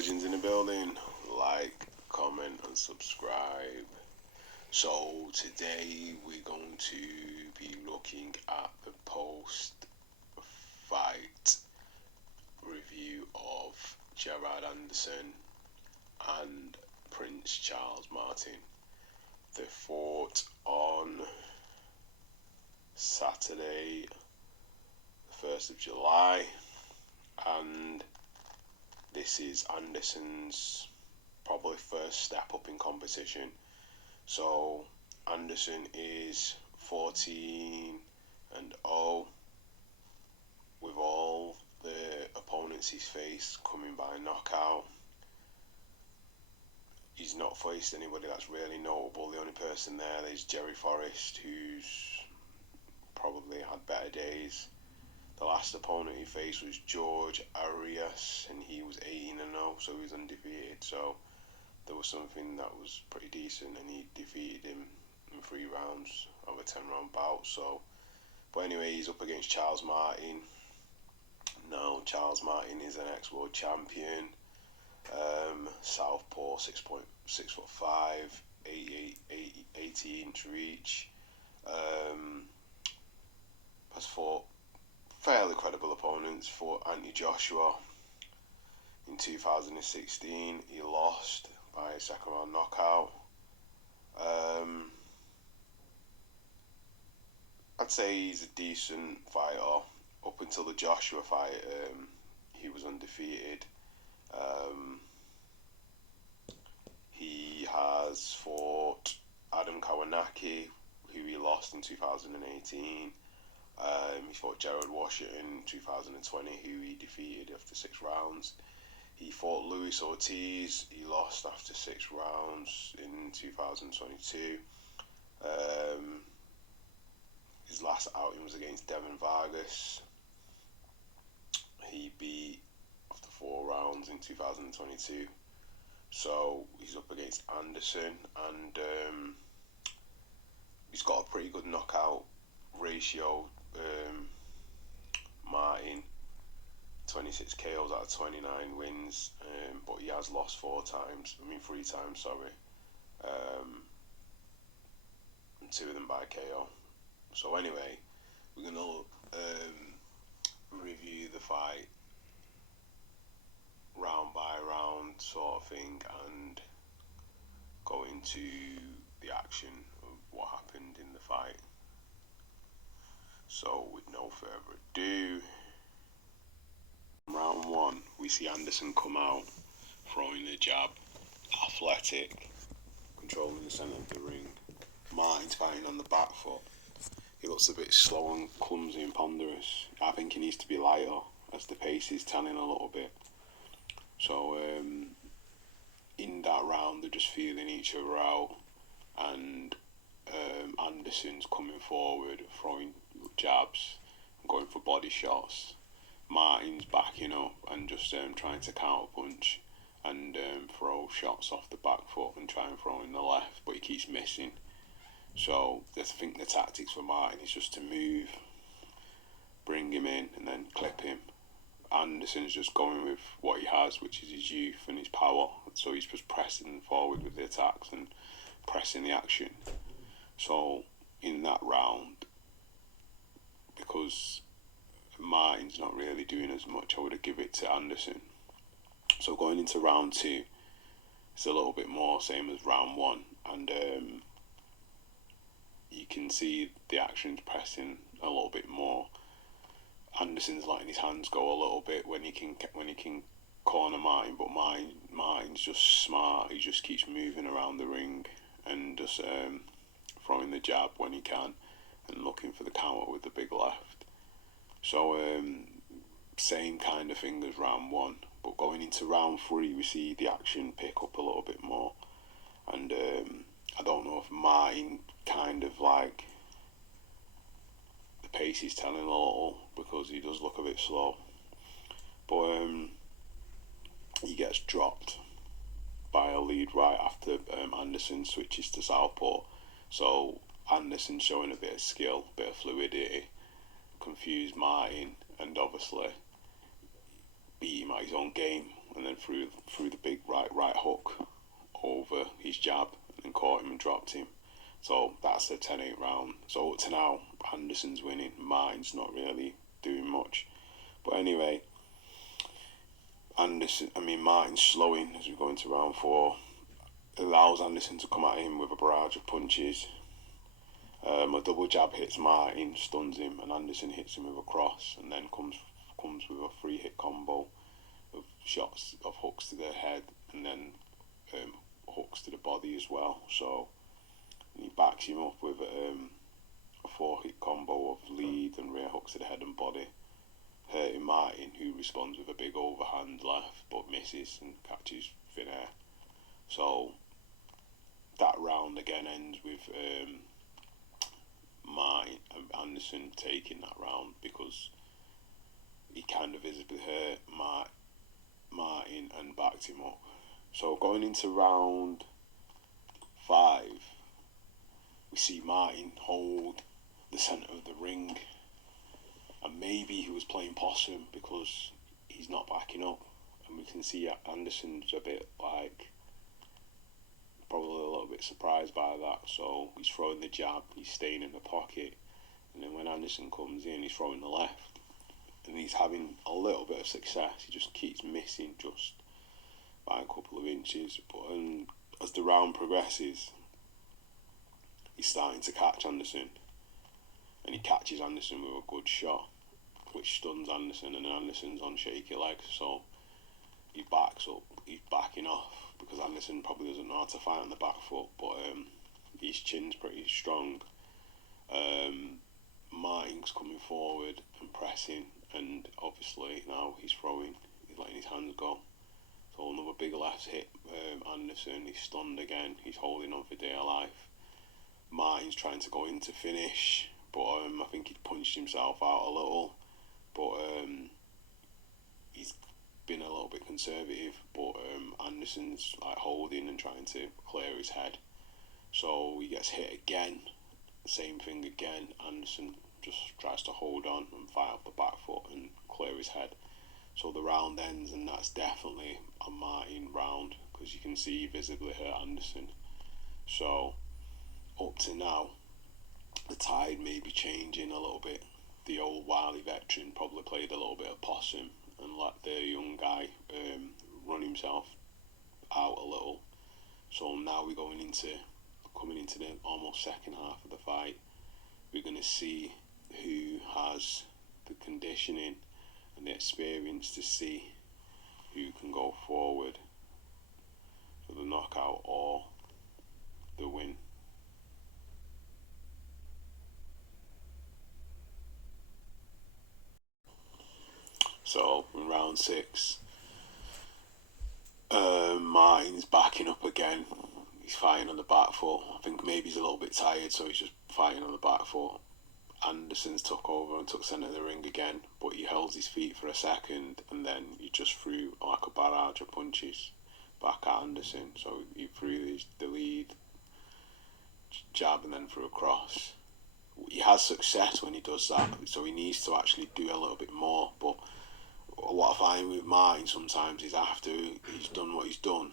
legends in the building. Like, comment, and subscribe. So today we're going to be looking at the post-fight review of Gerard Anderson and Prince Charles Martin. They fought on Saturday, the 1st of July, and this is Anderson's probably first step up in competition. So Anderson is 14-0 with all the opponents he's faced coming by knockout. He's not faced anybody that's really notable. The only person there is Jerry Forrest, who's probably had better days. The last opponent he faced was George Arias, and he was 18-0, so he was undefeated. So there was something that was pretty decent, and he defeated him in 3 rounds of a 10-round bout. So, but anyway, he's up against Charles Martin. Now, Charles Martin is an ex-world champion. Southpaw, 6'5", 80-inch reach. Has fought fairly credible opponents. Fought Anthony Joshua in 2016. He lost by a second round knockout. I'd say he's a decent fighter. Up until the Joshua fight, he was undefeated. He has fought Adam Kawanaki, who he lost in 2018. He fought Gerald Washington in 2020, who he defeated after 6 rounds. He fought Luis Ortiz. He lost after 6 rounds in 2022. His last outing was against Devin Vargas. He beat after 4 rounds in 2022. So he's up against Anderson, and he's got a pretty good knockout ratio. Martin, 26 KOs out of 29 wins, but he has lost 3 times, sorry. And 2 of them by KO. So anyway, we're going to review the fight round by round sort of thing and go into the action of what happened in the fight. So with no further ado, round 1, we see Anderson come out, throwing the jab, athletic, controlling the centre of the ring. Martin's fighting on the back foot. He looks a bit slow and clumsy and ponderous. I think he needs to be lighter, as the pace is telling a little bit. So in that round, they're just feeling each other out, and Anderson's coming forward, throwing jabs, going for body shots. Martin's backing up and just trying to counter punch and throw shots off the back foot and try and throw in the left, but he keeps missing. So I think the tactics for Martin is just to move, bring him in, and then clip him. Anderson's just going with what he has, which is his youth and his power. So he's just pressing forward with the attacks and pressing the action. So in that round, because Martin's not really doing as much, I would have given it to Anderson. So going into round 2, it's a little bit more same as round 1, and you can see the action's pressing a little bit more. Anderson's letting his hands go a little bit when he can corner Martin, but Martin's just smart. He just keeps moving around the ring and just throwing the jab when he can and looking for the counter with the big left. So same kind of thing as round 1, but going into round 3, we see the action pick up a little bit more, and I don't know if Martin kind of like the pace is telling a little, because he does look a bit slow, but he gets dropped by a lead right after Anderson switches to southpaw. So Anderson showing a bit of skill, a bit of fluidity, confused Martin, and obviously beat him at his own game and then threw the big right hook over his jab and then caught him and dropped him. So that's a 10-8 round. So up to now, Anderson's winning. Martin's not really doing much. But anyway, Martin's slowing as we go into round 4. Allows Anderson to come at him with a barrage of punches. A double jab hits Martin, stuns him, and Anderson hits him with a cross, and then comes with a 3-hit combo of shots of hooks to the head, and then hooks to the body as well. So he backs him up with a 4-hit combo of lead and rear hooks to the head and body, hurting Martin, who responds with a big overhand left but misses and catches thin air. So that round again ends with Anderson taking that round because he kind of visibly hurt Martin and backed him up. So going into round 5, we see Martin hold the centre of the ring, and maybe he was playing possum because he's not backing up, and we can see Anderson's a bit like probably a little bit surprised by that, so he's throwing the jab, he's staying in the pocket, and then when Anderson comes in, he's throwing the left, and he's having a little bit of success. He just keeps missing just by a couple of inches, but as the round progresses, he's starting to catch Anderson, and he catches Anderson with a good shot, which stuns Anderson, and Anderson's on shaky legs, so he backs up, he's backing off, because Anderson probably doesn't know how to fight on the back foot, but his chin's pretty strong. Martin's coming forward and pressing, and obviously now he's letting his hands go. So another big left hit Anderson, he's stunned again, he's holding on for dear life. Martin's trying to go in to finish, but I think he punched himself out a little, but he's been a little bit conservative, but Anderson's like holding and trying to clear his head, so he gets hit again, same thing again. Anderson just tries to hold on and fight off the back foot and clear his head, so the round ends, and that's definitely a Martin round because you can see he visibly hurt Anderson. So up to now, the tide may be changing a little bit. The old wily veteran probably played a little bit of possum and let the young guy run himself out a little. So now we're coming into the almost second half of the fight. We're going to see who has the conditioning and the experience to see who can go forward for the knockout or the win. So in round 6, Martin's backing up again. He's fighting on the back foot. I think maybe he's a little bit tired, so he's just fighting on the back foot. Anderson's took over and took centre of the ring again, but he held his feet for a second, and then he just threw like a barrage of punches back at Anderson. So he threw the lead jab and then threw a cross. He has success when he does that, so he needs to actually do a little bit more. But what I find with Martin sometimes is after he's done what he's done,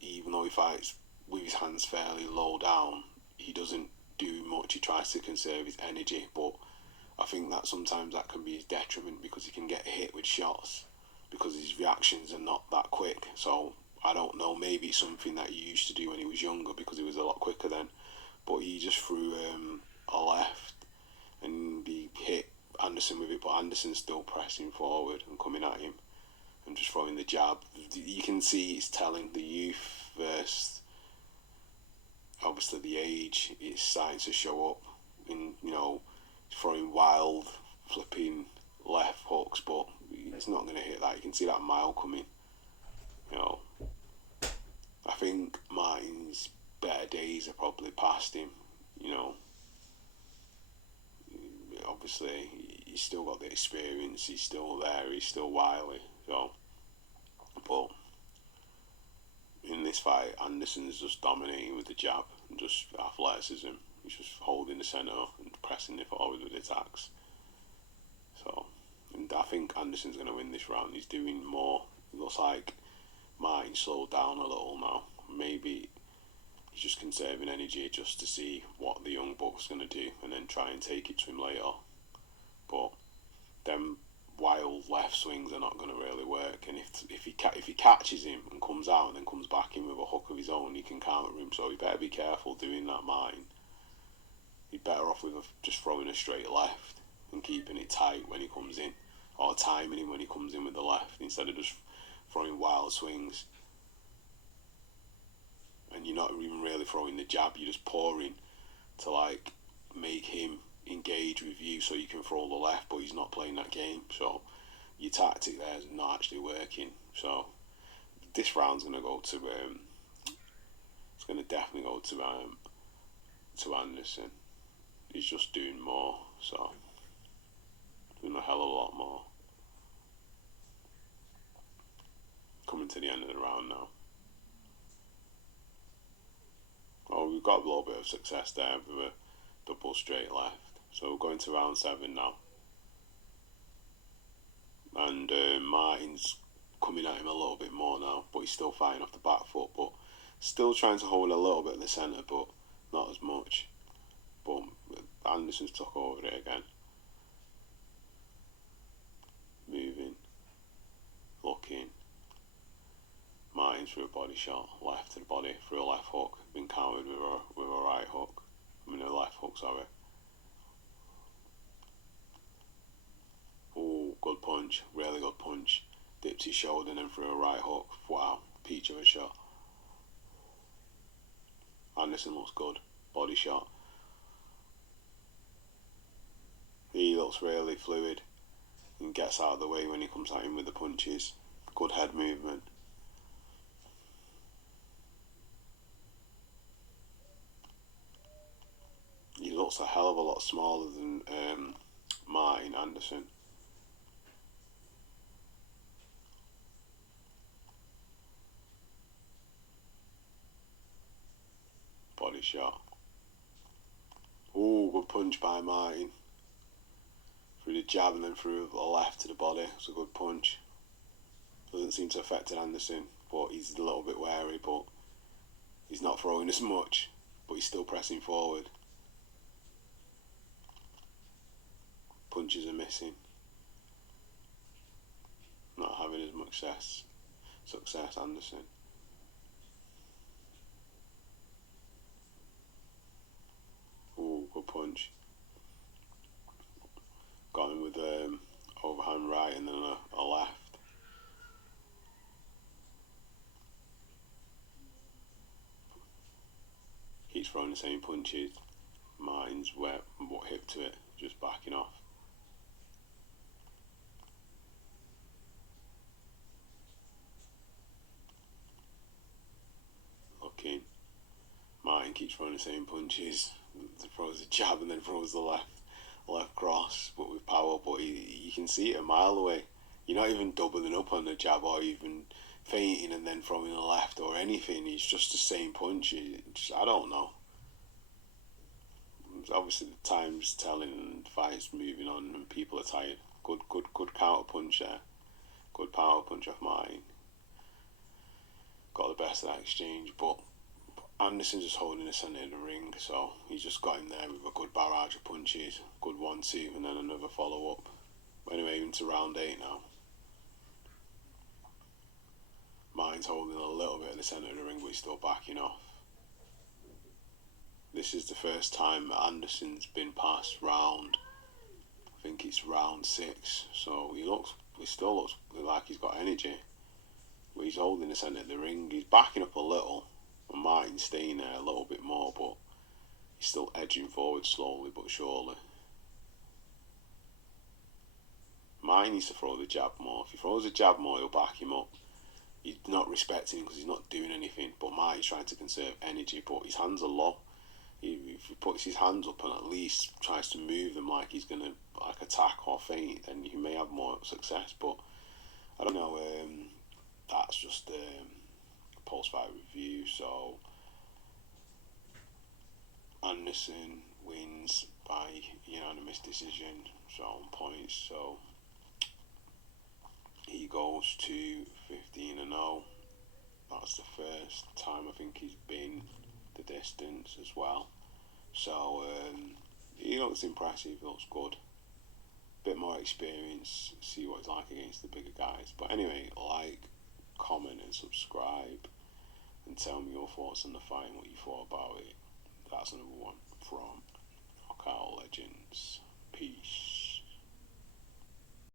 even though he fights with his hands fairly low down, he doesn't do much. He tries to conserve his energy, but I think that sometimes that can be his detriment because he can get hit with shots because his reactions are not that quick. So I don't know, maybe it's something that he used to do when he was younger because he was a lot quicker then, but he just threw a left and he hit Anderson with it, but Anderson's still pressing forward and coming at him and just throwing the jab. You can see it's telling the youth versus obviously the age. It's starting to show up in, throwing wild flipping left hooks, but it's not going to hit that. You can see that mile coming. I think Martin's better days are probably past him. Obviously he's still got the experience, he's still there, he's still wily, but in this fight Anderson's just dominating with the jab and just athleticism. He's just holding the centre and pressing it forward with attacks. So, and I think Anderson's going to win this round. He's doing more It looks like Martin slowed down a little now. Maybe he's just conserving energy just to see what the young buck's going to do and then try and take it to him later. But them wild left swings are not going to really work. And if he catches him and comes out and then comes back in with a hook of his own, he can counter him. So he better be careful doing that, Martin. He's better off with just throwing a straight left and keeping it tight when he comes in, or timing him when he comes in with the left instead of just throwing wild swings. And you're not even really throwing the jab, you're just pouring to like make him engage with you so you can throw the left, but he's not playing that game. So your tactic there is not actually working. So this round's going to go to it's going to definitely go to Anderson. He's just doing more, so doing a hell of a lot more. Coming to the end of the round now. Oh, we've got a little bit of success there with a double straight left. So we're going to round 7 now. And Martin's coming at him a little bit more now, but he's still fighting off the back foot, but still trying to hold a little bit in the centre, but not as much. But Anderson's took over it again. Moving, looking. Martin's through a body shot, left to the body, through a left hook, been countered with a right hook. A left hook, sorry. Oh, good punch, really good punch. Dipped his shoulder and then through a right hook. Wow, peach of a shot. Anderson looks good, body shot. He looks really fluid and gets out of the way when he comes at him with the punches. Good head movement. He looks a hell of a lot smaller than Martin Anderson. Body shot. Ooh, good punch by Martin. Through the jab and then through the left to the body. It's a good punch. Doesn't seem to affect Anderson, but he's a little bit wary, but he's not throwing as much, but he's still pressing forward. Punches are missing. Not having as much success, Anderson. Ooh, good punch. Got him with overhand right and then a left. Keeps throwing the same punches. Martin's what hip to it, just backing off. Looking. Martin keeps throwing the same punches. Throws a jab and then throws the left cross, but with power. But you can see it a mile away. You're not even doubling up on the jab or even feinting and then throwing a left or anything. It's just the same punch. I don't know. Obviously the time's telling and the fight's moving on and people are tired. Good counter punch there. Good power punch off Martin. Got the best of that exchange, but Anderson's just holding the centre of the ring, so he's just got him there with a good barrage of punches, good 1-2 and then another follow up. Anyway, into round 8 now. Martin's holding a little bit of the centre of the ring, but he's still backing off. This is the first time Anderson's been past round, I think it's round 6, so he still looks like he's got energy. But he's holding the centre of the ring, he's backing up a little, and Martin's staying there a little bit more, but he's still edging forward slowly but surely. Martin needs to throw the jab more. If he throws the jab more, he'll back him up. He's not respecting him because he's not doing anything, but Martin's trying to conserve energy, but his hands are low. If he puts his hands up and at least tries to move them like he's going to attack or feint, then he may have more success. But I don't know. That's just post-fight review. So Anderson wins by unanimous decision, so on points. So he goes to 15-0. That's the first time I think he's been the distance as well. So he looks impressive, he looks good. Bit more experience, see what it's like against the bigger guys. But anyway, like, comment and subscribe and tell me your thoughts on the fight and what you thought about it. That's another one from Knockout Legends. Peace.